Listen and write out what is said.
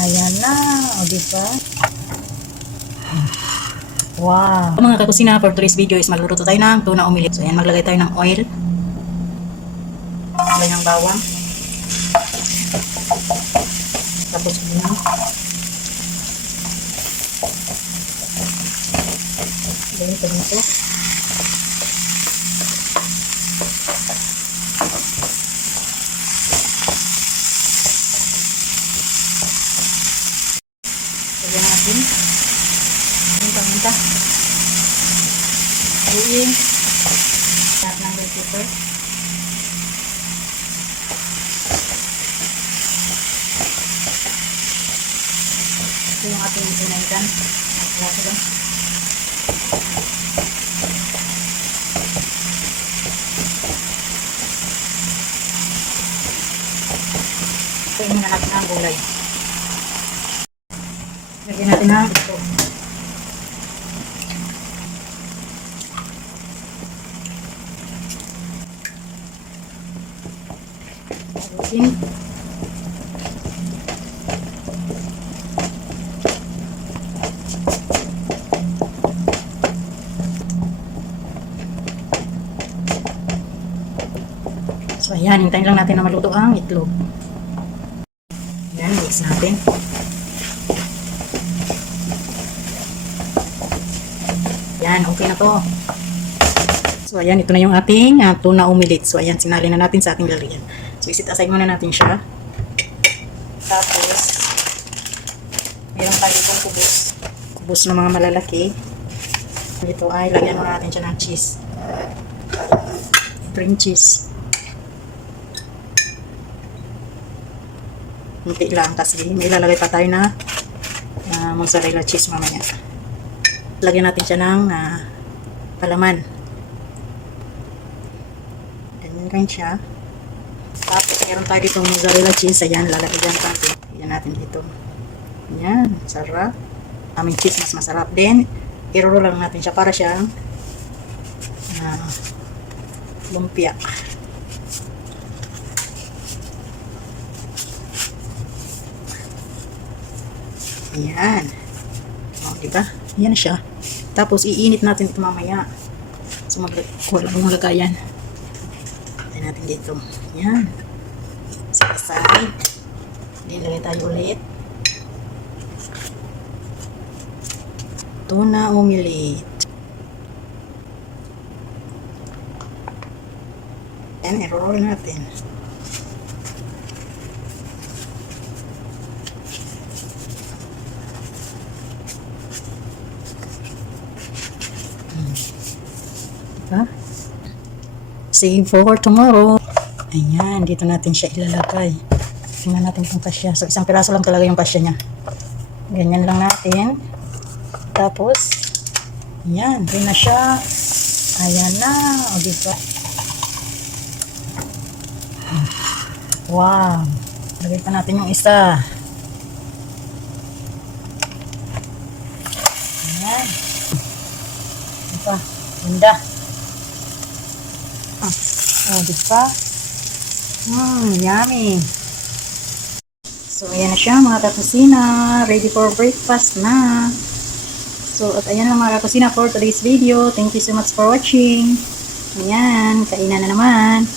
Ayan na, o diba? Wow! Mga kakusina, for today's video is magluluto tayo ng tuna omelet. So ayan, maglagay tayo ng oil. Maglagay ng bawang. Tapos yun. Lagyan ito nito. Lagyan natin. Minta-minta. Haluin. Lahat ng bell pepper. Ito yung ating pinaitan. Lasa lang. Ito yung natin ng gulay. Lagyan natin na ito. Alusin. So ayan, hintayin lang natin na maluto ang itlog. Ayan, mix natin. Ayan, okay na to. So ayan, ito na yung ating tuna omelet. So ayan, sinali na natin sa ating lalagyan. So isit aside muna natin siya. Tapos meron tayo itong kubos. Kubos ng mga malalaki. Ito ay lagyan muna natin siya ng cheese. Cream cheese. Kunti lang kasi may ilalagay pa tayo na mozzarella cheese mamaya. Lagyan natin siya ng palaman. Ganyan rin siya. Tapos meron tayo dito mozzarella cheese. Ayan, lalagyan natin. Ayan natin dito. Ayan, sarap. Aming cheese mas masarap din. I-roll lang natin siya para siyang lumpia. Ayan. O, diba? Ayan siya. Tapos, iinit natin ito mamaya. So, wala akong lagayan. Ayan natin dito. Ayan. Sa side. Nilagay tayo ulit. Tuna omelet. Ayan, i-roll natin. Save for tomorrow. Ayan, dito natin siya ilalagay. Tingnan natin kung kasya. So, isang piraso lang talaga yung kasya niya. Ganyan lang natin. Tapos, ayan, doon na siya. Ayan na. O, diba? Wow. Lagay pa natin yung isa. Ayan. Diba? Ganda. Oh, diba? Yummy. So, ayan na siya mga kakusina. Ready for breakfast na. So, at ayan lang mga kakusina for today's video. Thank you so much for watching. Ayan, kainan na naman.